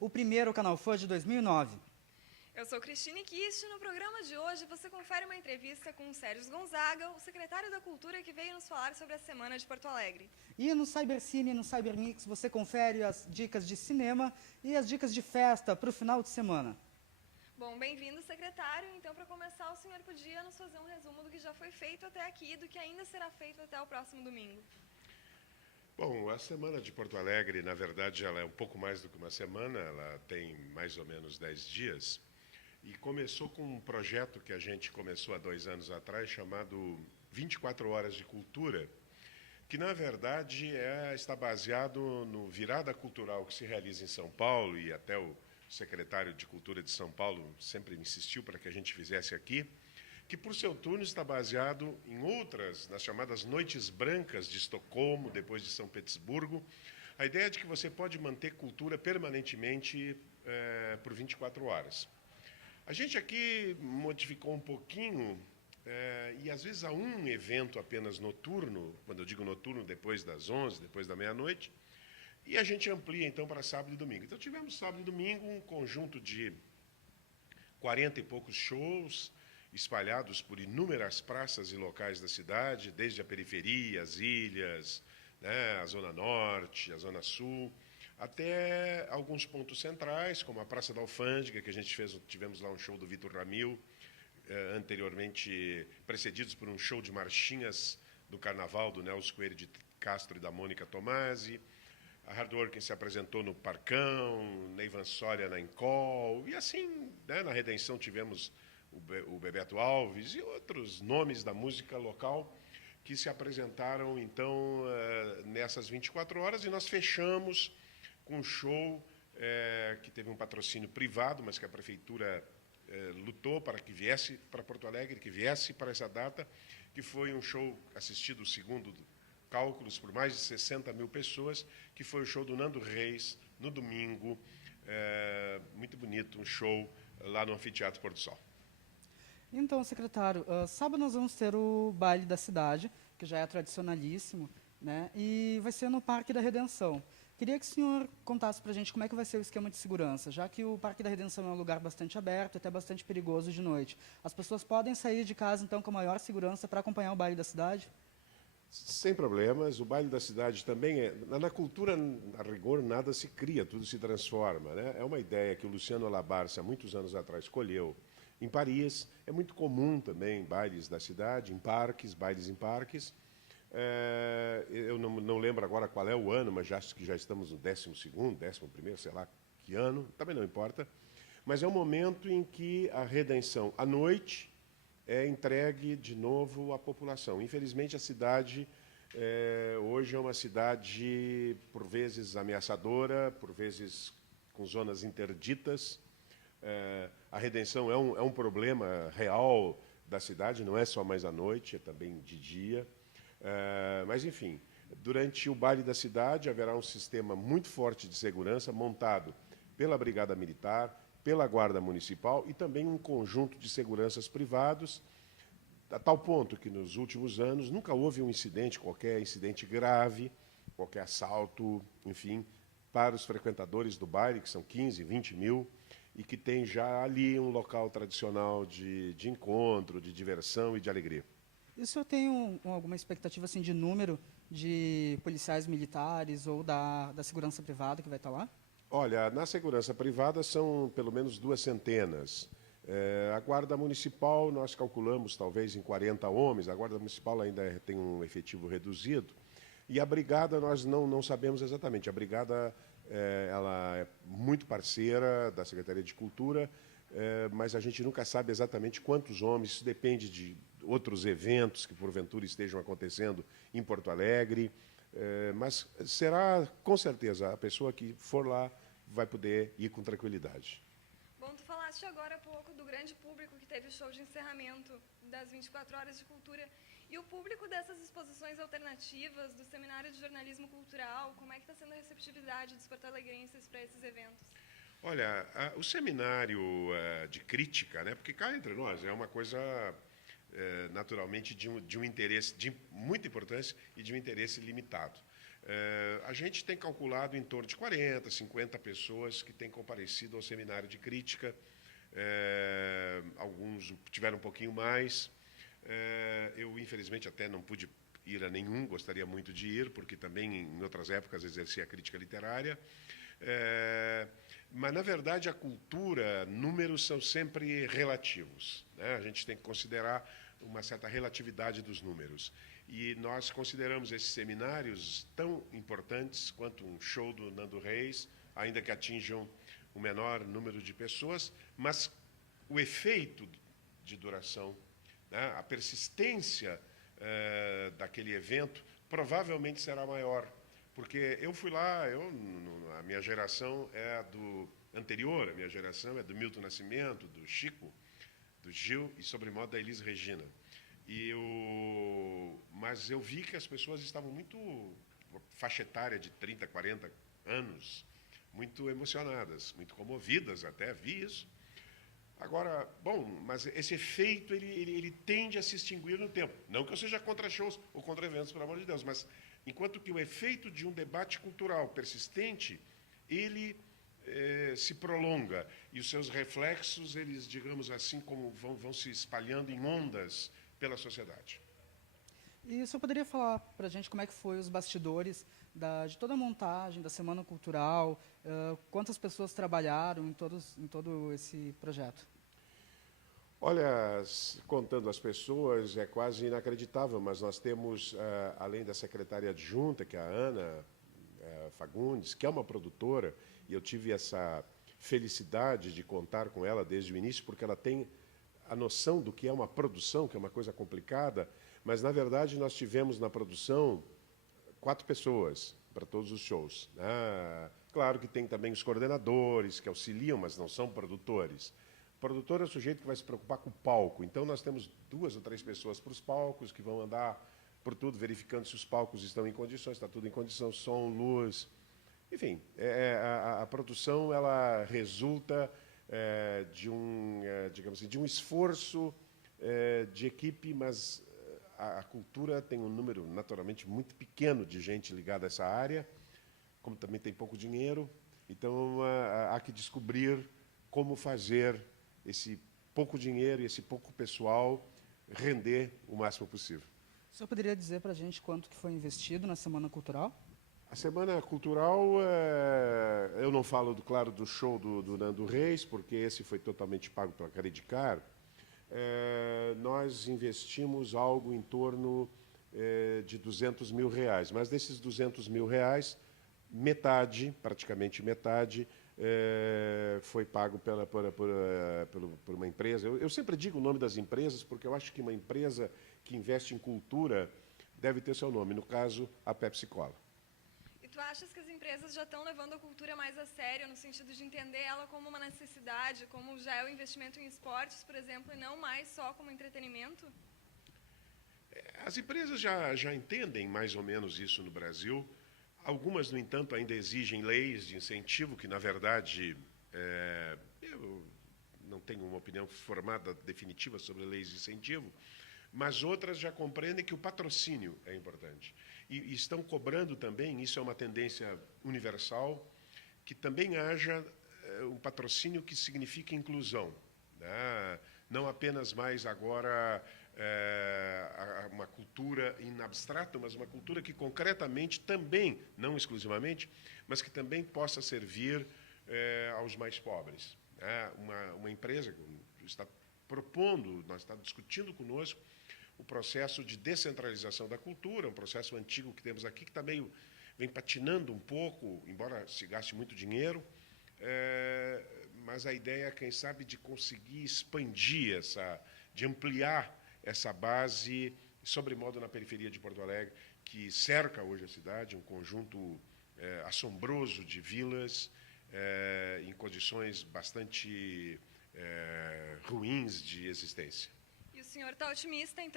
o primeiro Canal Fã de 2009. Eu sou Cristine Kist e no programa de hoje você confere uma entrevista com o Sérgio Gonzaga, o secretário da Cultura que veio nos falar sobre a Semana de Porto Alegre. E no Cybercine e no Cybermix você confere as dicas de cinema e as dicas de festa para o final de semana. Bom, bem-vindo, secretário. Então, para começar, o senhor podia nos fazer um resumo do que já foi feito até aqui e do que ainda será feito até o próximo domingo. Bom, a Semana de Porto Alegre, na verdade, ela é um pouco mais do que uma semana, ela tem mais ou menos 10 dias. E começou com um projeto que a gente começou há 2 anos atrás, chamado 24 Horas de Cultura, que, na verdade, está baseado no Virada Cultural que se realiza em São Paulo, e até o secretário de Cultura de São Paulo sempre insistiu para que a gente fizesse aqui, que, por seu turno, está baseado em outras, nas chamadas Noites Brancas de Estocolmo, depois de São Petersburgo. A ideia é de que você pode manter cultura permanentemente por 24 horas. A gente aqui modificou um pouquinho, e às vezes há um evento apenas noturno, quando eu digo noturno, depois das 11, depois da meia-noite, e a gente amplia então para sábado e domingo. Então tivemos sábado e domingo um conjunto de 40 e poucos shows, espalhados por inúmeras praças e locais da cidade, desde a periferia, as ilhas, né, a Zona Norte, a Zona Sul, até alguns pontos centrais, como a Praça da Alfândega, que a gente tivemos lá um show do Vitor Ramil, anteriormente precedidos por um show de marchinhas do Carnaval do Nelson Coelho de Castro e da Mônica Tomasi. A Hardworking se apresentou no Parcão, Neivan Soria na Encol, e assim, né, na Redenção tivemos o Bebeto Alves e outros nomes da música local que se apresentaram, então, nessas 24 horas, e nós fechamos com um show que teve um patrocínio privado, mas que a prefeitura lutou para que viesse para Porto Alegre, que viesse para essa data, que foi um show assistido, segundo cálculos, por mais de 60 mil pessoas, que foi o show do Nando Reis, no domingo, muito bonito, um show lá no Anfiteatro Porto Sol. Então, secretário, sábado nós vamos ter o baile da cidade, que já é tradicionalíssimo, né? E vai ser no Parque da Redenção. Queria que o senhor contasse para a gente como é que vai ser o esquema de segurança, já que o Parque da Redenção é um lugar bastante aberto e até bastante perigoso de noite. As pessoas podem sair de casa, então, com maior segurança para acompanhar o baile da cidade? Sem problemas, o baile da cidade também é... Na cultura, a rigor, nada se cria, tudo se transforma, né? É uma ideia que o Luciano Alabarce, há muitos anos atrás, escolheu em Paris. É muito comum também bailes da cidade, em parques, bailes em parques. Eu não lembro agora qual é o ano, mas acho que já estamos no 12º, 11º, sei lá que ano, também não importa. Mas é um momento em que a redenção, à noite, é entregue de novo à população. Infelizmente, a cidade hoje é uma cidade, por vezes, ameaçadora, por vezes com zonas interditas. A redenção é um problema real da cidade, não é só mais à noite, é também de dia. Mas, enfim, durante o baile da cidade haverá um sistema muito forte de segurança montado pela Brigada Militar, pela Guarda Municipal e também um conjunto de seguranças privados, a tal ponto que nos últimos anos nunca houve um incidente, qualquer incidente grave, qualquer assalto, enfim, para os frequentadores do baile, que são 15, 20 mil, e que tem já ali um local tradicional de encontro, de diversão e de alegria. E o senhor tem alguma expectativa assim, de número de policiais militares ou da segurança privada que vai estar lá? Olha, na segurança privada são pelo menos 2 centenas. A Guarda Municipal, nós calculamos talvez em 40 homens, a Guarda Municipal ainda tem um efetivo reduzido, e a Brigada nós não sabemos exatamente. A Brigada ela é muito parceira da Secretaria de Cultura, mas a gente nunca sabe exatamente quantos homens, isso depende de outros eventos que porventura estejam acontecendo em Porto Alegre, mas será, com certeza, a pessoa que for lá vai poder ir com tranquilidade. Bom, tu falaste agora há pouco do grande público que teve o show de encerramento das 24 Horas de Cultura. E o público dessas exposições alternativas, do Seminário de Jornalismo Cultural, como é que está sendo a receptividade dos porto-alegrenses para esses eventos? Olha, o seminário de crítica, né, porque cá entre nós é uma coisa naturalmente de um interesse de muita importância e de um interesse limitado. A gente tem calculado em torno de 40, 50 pessoas que têm comparecido ao seminário de crítica. Alguns tiveram um pouquinho mais. Eu, infelizmente, até não pude ir a nenhum, gostaria muito de ir, porque também, em outras épocas, exerci a crítica literária. Mas, na verdade, a cultura, números são sempre relativos, né? A gente tem que considerar uma certa relatividade dos números. E nós consideramos esses seminários tão importantes quanto um show do Nando Reis, ainda que atinjam o menor número de pessoas, mas o efeito de duração, né, a persistência daquele evento provavelmente será maior. Porque eu fui lá, a minha geração é a do anterior, a minha geração é do Milton Nascimento, do Chico, do Gil e, sobremodo, da Elis Regina. Mas eu vi que as pessoas estavam muito, faixa etária de 30, 40 anos, muito emocionadas, muito comovidas até, vi isso. Agora, bom, mas esse efeito, ele tende a se extinguir no tempo. Não que eu seja contra shows ou contra eventos, pelo amor de Deus, mas enquanto que o efeito de um debate cultural persistente, ele se prolonga, e os seus reflexos, eles, digamos assim, como vão se espalhando em ondas pela sociedade. E o senhor poderia falar para a gente como é que foi os bastidores de toda a montagem da Semana Cultural, quantas pessoas trabalharam em todo esse projeto? Olha, contando as pessoas, é quase inacreditável, mas nós temos, além da secretária adjunta, que é a Ana Fagundes, que é uma produtora, e eu tive essa felicidade de contar com ela desde o início, porque ela tem a noção do que é uma produção, que é uma coisa complicada, mas, na verdade, nós tivemos na produção 4 pessoas para todos os shows. Claro que tem também os coordenadores, que auxiliam, mas não são produtores. O produtor é o sujeito que vai se preocupar com o palco. Então, nós temos 2 ou 3 pessoas para os palcos, que vão andar por tudo, verificando se os palcos estão em condições, está tudo em condição, som, luz. Enfim, a produção ela resulta digamos assim, de um esforço de equipe, mas a cultura tem um número, naturalmente, muito pequeno de gente ligada a essa área, como também tem pouco dinheiro. Então, há que descobrir como fazer esse pouco dinheiro e esse pouco pessoal render o máximo possível. O senhor poderia dizer para a gente quanto que foi investido na Semana Cultural? A Semana Cultural, eu não falo, claro, do show do Nando Reis, porque esse foi totalmente pago pela Credicar. Nós investimos algo em torno de R$200 mil, mas desses R$200 mil, metade, praticamente metade, foi pago por uma empresa. Eu sempre digo o nome das empresas, porque eu acho que uma empresa que investe em cultura deve ter seu nome, no caso, a Pepsi Cola. E tu achas que as empresas já estão levando a cultura mais a sério, no sentido de entender ela como uma necessidade, como já é o investimento em esportes, por exemplo, e não mais só como entretenimento? As empresas já entendem mais ou menos isso no Brasil. Algumas, no entanto, ainda exigem leis de incentivo, que, na verdade, eu não tenho uma opinião formada definitiva sobre leis de incentivo, mas outras já compreendem que o patrocínio é importante. E estão cobrando também, isso é uma tendência universal, que também haja um patrocínio que signifique inclusão, né? Não apenas mais agora uma cultura in abstrato, mas uma cultura que concretamente também, não exclusivamente, mas que também possa servir aos mais pobres. Uma empresa que está propondo, nós está discutindo conosco o processo de descentralização da cultura, um processo antigo que temos aqui, que também vem patinando um pouco, embora se gaste muito dinheiro, mas a ideia, quem sabe, de conseguir expandir de ampliar essa base, sobremodo na periferia de Porto Alegre, que cerca hoje a cidade, um conjunto assombroso de vilas, em condições bastante ruins de existência. E o senhor está otimista, então?